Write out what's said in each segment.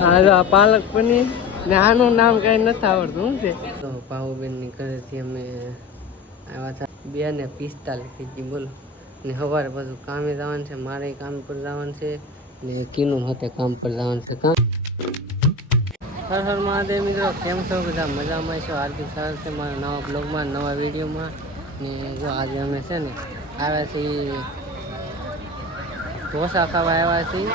હા તો પાલક પનીર ને આનું નામ કઈ નથી આવડતું. શું છે? તો પાઉબેન ની ઘરેથી અમે આવ્યા હતા 2:45 થઈ ગઈ બોલો. ને સવારે બધું કામે જવાનું છે, મારે કામ પર જવાનું છે ને કીનું હાથે કામ પર જવાનું છે. હર હર મહાદેવ મિત્રો, કેમ છો બધા? મજામાં છો? હાર્દિક સ્વાગત છે મારા નવા બ્લોગમાં, નવા વિડીયોમાં. ને જો આજે અમે છે ને આવ્યા છીએ ઢોસા ખાવા આવ્યા છીએ.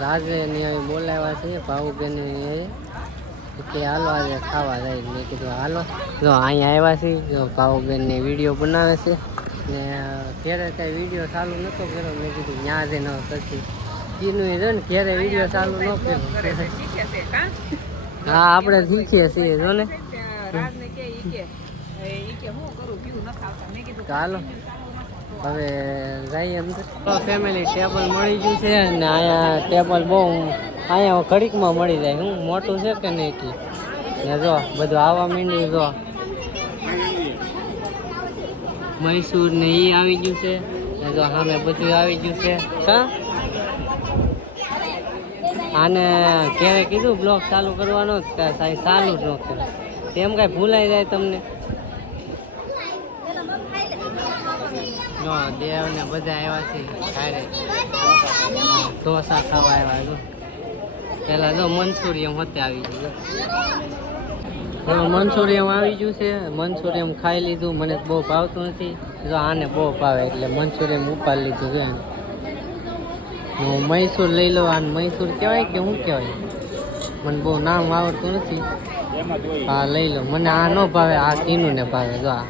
રાજે ને બોલાવ્યા છીએ ભાવુબેન કે હાલો આજે ખાવા જાય. મેં કીધું હાલો. જો અહીંયા આવ્યા છીએ, જો ભાવુબેન ને વિડીયો બનાવે છે ને ઘેરે કઈ વિડીયો ચાલુ નતો કર્યો. મેં કીધું ત્યાં જઈને પછી કીનું જો ને ઘેરે વિડીયો ચાલુ ન કર્યો. હા આપણે શીખીએ છીએ જો ને. ચાલો હવે જઈએ અંદર. ફેમિલી ટેબલ મળી ગયું છે ને અહીંયા ટેબલ બહુ અહીંયા ઘડીકમાં મળી જાય. હું મોટું છે કે નહીં એટલે ને જો બધું આવવા માંડ્યું. જો મૈસૂર ને ઈ આવી ગયું છે ને જો સામે બધું આવી ગયું છે. હા આને ક્યારે કીધું બ્લોગ ચાલુ કરવાનો ચાલુ જ ન કરે. તેમ કઈ ભૂલાઈ જાય તમને? દેવ ને બધા આવ્યા છે ઘરે ઢોસા ખાવા આવ્યા. જો પેલા જો મંચુરિયમ હોતે આવી ગયું. મંચુરિયમ આવી ગયું છે. મંચુરિયમ ખાઈ લીધું. મને બહુ ભાવતું નથી. જો આને બહુ ભાવે એટલે મંચુરિયમ ઉપાડી લીધું છે. હું મૈસૂર લઈ લો. આને મૈસૂર કહેવાય કે શું કહેવાય મને બહુ નામ આવડતું નથી. હા લઈ લો. મને આ ન ભાવે, આ કીનું ને ભાવે. જો આ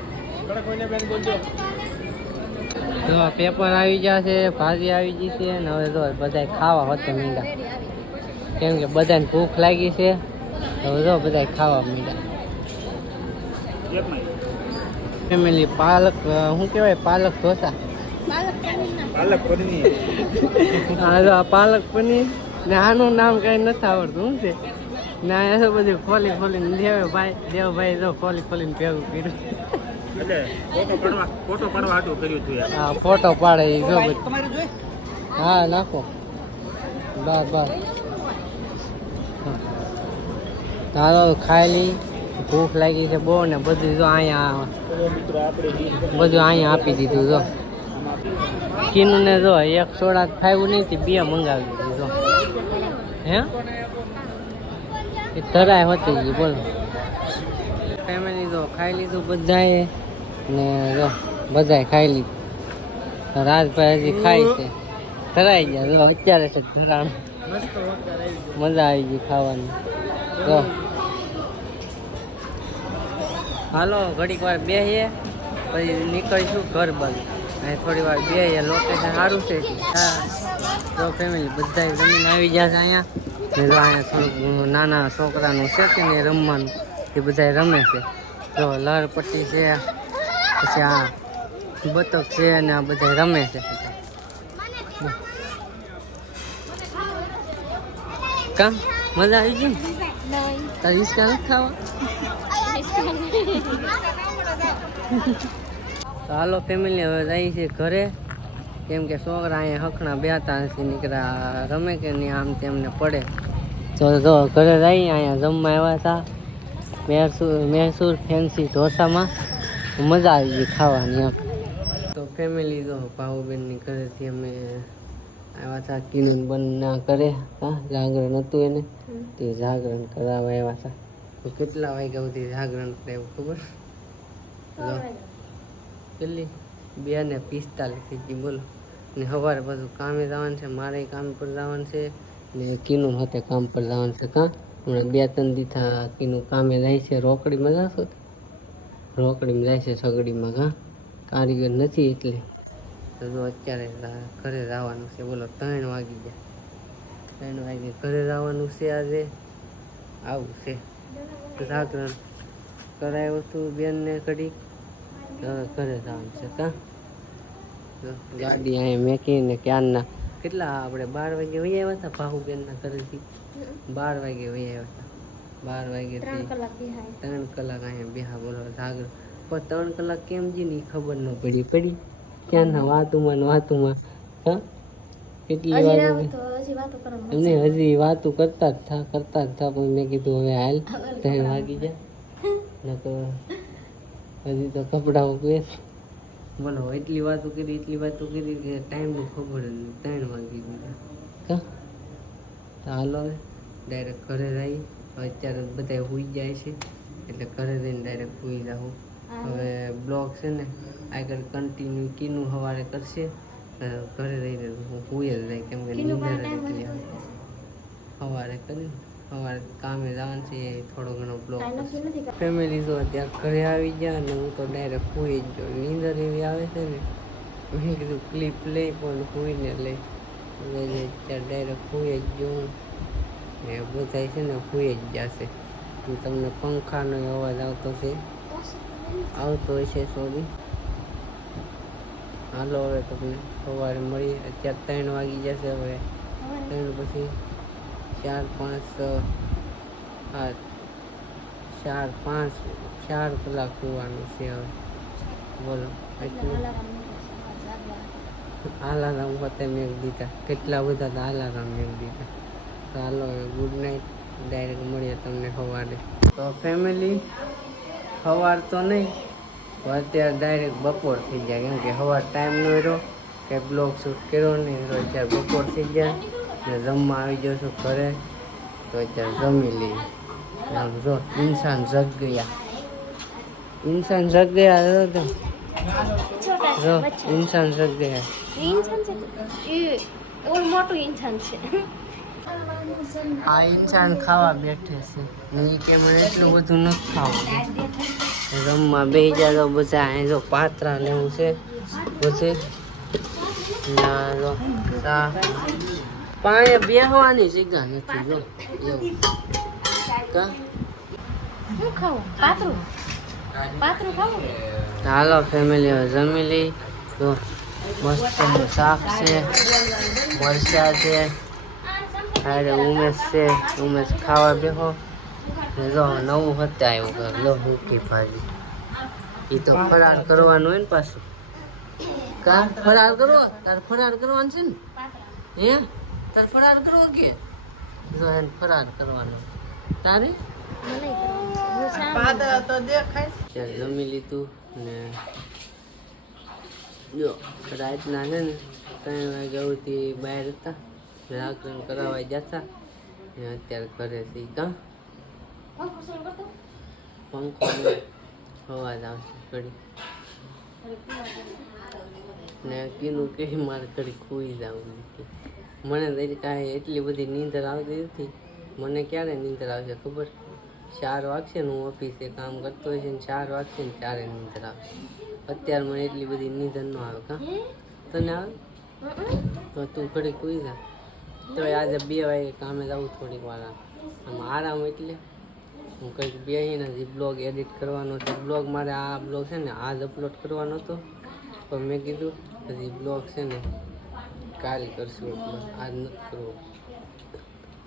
જો પેપર આવી ગયા છે, ભાજી આવી ગઈ છે ને હવે જો બધા ખાવા હોતે મીંડા. કેમ કે બધાને ભૂખ લાગી છે. હવે જો બધા ખાવા મીંડા. ફેમિલી પાલક શું કહેવાય? પાલક ઢોસા. પાલક પનીર. હા જો પાલક પનીર ને આનું નામ કઈ નથી આવડતું. શું છે? ને અહીંયા તો બધું ખોલી ખોલીને દેવભાઈ જો ખોલી ખોલીને ભેગું કર્યું. ફોટો પાડવા હાટું કર્યું હતું. હા ફોટો પાડે એ જો. હા નાખો બસ બસ. ચાલો ખાઈ લઈ. ભૂખ લાગી છે બહુ ને બધું જો અહીંયા આપી દીધું. જો કીનું ને જો એક સોડા ખાવું નહીં, 2 મંગાવી દીધું. જો હે ધરાય હોતી ગઈ બોલો. ફેમિલી તો ખાઈ લીધું બધાએ ને જો બધાએ ખાઈ લીધું. રાજભાઈ હજી ખાય છે. ધરાઈ ગયા જો અત્યારે છે ધરાણ. મજા આવી ગઈ ખાવાની. તો હાલો ઘડીક વાર બેસીએ પછી નીકળીશું ઘર બાજુ. અહીં થોડી વાર બેસીએ. લોકેશન સારું છે. હા તો ફેમિલી બધા જમીન આવી ગયા છે અહીંયા. ને જો અહીંયા થોડુંક નાના છોકરાનું છે કે ને રમવાનું એ બધા રમે છે. જો લહરપટ્ટી છે, પછી આ બતક છે અને આ બધા રમે છે. કામ મજા આવી ગઈ? તારે હિસકા નથી ખાવા? હાલો ફેમિલી હવે જઈએ છીએ ઘરે. કેમ કે છોકરા અહીંયા હખણા બેતા નથી નીકળ્યા. રમે કે નહીં આમ તેમને પડે. તો જો ઘરે જઈએ. અહીંયા જમવા આવ્યા હતા મૈસૂર ફેન્સી ઢોસામાં. મજા આવી ગઈ ખાવાની. તો ફેમિલી જો ભાવુબેનની ઘરેથી અમે આવ્યા હતા કીનું બંને કરે. હા જાગરણ હતું એને તે જાગરણ કરાવવા આવ્યા હતા. તો કેટલા વાગ્યા સુધી જાગરણ કરાવ્યું ખબર? કેટલી 2:45 થઈ ગઈ બોલો. ને સવારે બધું કામે જવાનું છે, મારે કામ પર જવાનું છે ને કીનું હાથે કામ પર જવાનું છે. કાં હમણાં 2-3 દીથા કીનું કામે જાય છે. રોકડીમાં જશો? રોકડીમાં જાય છે સગડીમાં. કાં કારીગર નથી એટલે તો જો અત્યારે ઘરે જવાનું છે બોલો. 3 વાગી ગયા. 3 વાગે ઘરે જવાનું છે. આજે આવું છે. જાગરણ કરાવ્યું હતું બેનને ઘડી. ઘરે જવાનું છે. કાં ગાડી અહીંયા મેકીને ક્યારના કેટલા આપણે 12 વાગે વહી આવ્યા હતા ભાવુબેનના ઘરેથી. 12 વાગે વહી આવ્યા હતા. 12 વાગ્યાથી 3 કલાક અહીંયા બેહા બોલો જાગરણ. પણ 3 કલાક કેમ જી ની ખબર ન પડી. ક્યાંના વાતુમાં. હા કેટલી વાર એમને હજી વાતો કરતા જ થા પણ મેં કીધું હવે હાલ 3 વાગી જા ન તો હજી તો કપડાં ઉપેર બોલો એટલી વાતો કરી કે ટાઈમની ખબર જ નહીં 3 વાગી ગયા કા તો હાલો ડાયરેક્ટ ઘરે રહી અત્યારે બધા સૂઈ જાય છે એટલે ઘરે જઈને ડાયરેક્ટ સૂઈ જાઉં હવે બ્લોગ છે ને આગળ કન્ટિન્યુ કીનું સવારે કરશે ઘરે રહીને હું સૂઈ જ જાય કેમ કે નીંદર જ એટલી સવારે કરીને સવારે કામે જવાનું છે એ થોડો ઘણો બ્લોગ ફેમિલી તો ત્યાં ઘરે આવી ગયા અને હું તો ડાયરેક્ટ સૂઈ જ ગયો નીંદર એવી આવે છે ને મેં કીધું ક્લિપ લઈ પણ સૂઈને લઈ ત્યાં ડાયરેક્ટ સૂઈ જ ગયો ને બધા છે ને સૂઈ જ જશે તમને પંખાનો અવાજ આવતો હશે સોરી હાલો હવે તમને સવારે મળીએ અત્યારે 3 વાગી જશે હવે 3 પછી 4 5 6 8 4 કલાક સુવાનું છે હવે બોલો એટલું આલારામ હોતે મેં દીધા કેટલા બધા તો આલારામ મેં દીધા તો હાલો ગુડ નાઇટ ડાયરેક્ટ મળીએ તમને સવારે તો ફેમિલી સવાર તો નહીં અત્યારે ડાયરેક્ટ બપોર થઈ જાય કેમ કે સવાર ટાઈમ ન રહ્યો કે બ્લોગ શૂટ કર્યો નહીં તો અત્યારે બપોર થઈ જાય ને જમવા આવી જાઉં છું ઘરે તો અત્યારે જમી લઈએ આમ જો ઇન્સાન જગ ગયા જો ઇન્સાન જગ ગયા મોટું ઇન્સાન છે આ ઇન્સાન ખાવા બેઠે છે ને કે મને એટલું બધું નથી ખાવું રમવા બે જાય બધા અહીં જો પાત્રા લેવું છે પછી ના જો પાણી બેહવાની જગ્યા નથી જો એવું કા હું ખાવું પાતરું ખાવું હાલો ફેમિલી હવે જમી લઈ તો મસ્ત શાક છે મરચા છે અરે ઉમેશ ખાવા બેહો જો નવું હતે આવ્યું ઘર લો મૂકી ભાજી એ તો ફરાર કરવાનું હોય ને પાછું કા ફરાર કરવો તારે ફરાર કરવાનું છે ને હે તારે ફરાર કરવો કે જો એને ફરાર કરવાનો તારે જમી લીધું ને જો રાતના છે ને 3 વાગ્યા સુધી બહાર હતા રાકરણ કરાવવા જતા ને અત્યારે ઘરે થી કા પંખો અવાજ આવશે ઘડી ને કીનું કે મારે ઘડી ખોઈ જવું મને તો કાંઈ એટલી બધી નીંદર આવતી નથી મને ક્યારે નીંદર આવશે ખબર 4 વાગશે ને હું ઓફિસે કામ કરતો હોય છે ને 4 વાગશે ને ત્યારે નીંદર આવશે અત્યારે મને એટલી બધી નીંદર ન આવે કા તને આવે તો તું ઘડી ખોઈ જા તો આજે 2 વાગે કામે જવું થોડીક વાર આમ આરામ એટલે હું કંઈક બેસીને હજી બ્લોગ એડિટ કરવાનો હતો બ્લોગ મારે આ બ્લોગ છે ને આજ અપલોડ કરવાનો હતો પણ મેં કીધું હજી બ્લોગ છે ને કાલ કરશું અપલોડ આજ નથી કરવો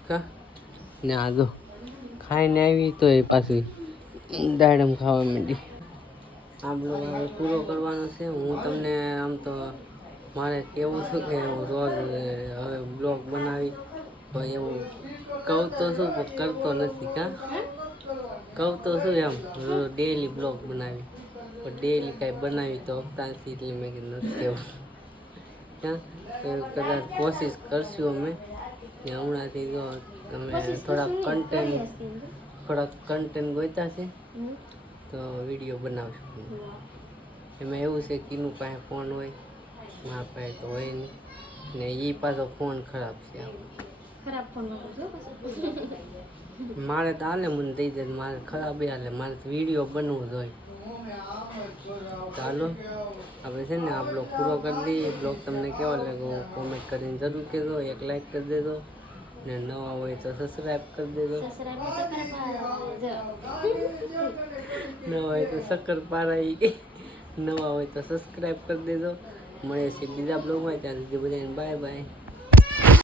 કા ને આ જો ખાઈને આવી તો એ પાછી દાડમ ખાવા માંડી આ બ્લોગ હવે પૂરો કરવાનો છે હું તમને આમ તો મારે કેવું છું કે હું રોજ હવે બ્લોગ બનાવી પણ એવું કહું તો શું પણ કરતો નથી કા કહું તો શું એમ ડેલી બ્લોગ બનાવી પણ ડેલી કાંઈ બનાવી તો હપ્તાથી એટલે મેં કીધું નથી કેવું ક્યાં કદાચ કોશિશ કરશું અમે ને હમણાંથી જો તમે થોડાક કન્ટેન્ટ ગોઈતા છે તો વિડીયો બનાવશું એમાં એવું છે કે એનું પાસે ફોન હોય મારા પાસે તો હોય નહીં ને એ પાછો ફોન ખરાબ છે મારે તો હાલે મને દઈ દે મારે ખરાબ હાલે મારે તો વિડીયો બનવું જોઈએ ચાલો હવે છે ને આ બ્લોગ પૂરો કરી દઈએ બ્લોગ તમને કેવો લાગ્યો કોમેન્ટ કરીને જરૂર કહેજો એક લાઈક કરી દેજો ને નવા હોય તો સબસ્ક્રાઈબ કરી દેજો નવા હોય તો શક્કરપારા નવા હોય તો સબસ્ક્રાઈબ કરી દેજો મળે છે બીજા બ્લોગમાં ત્યાં સુધી બધાને બાય બાય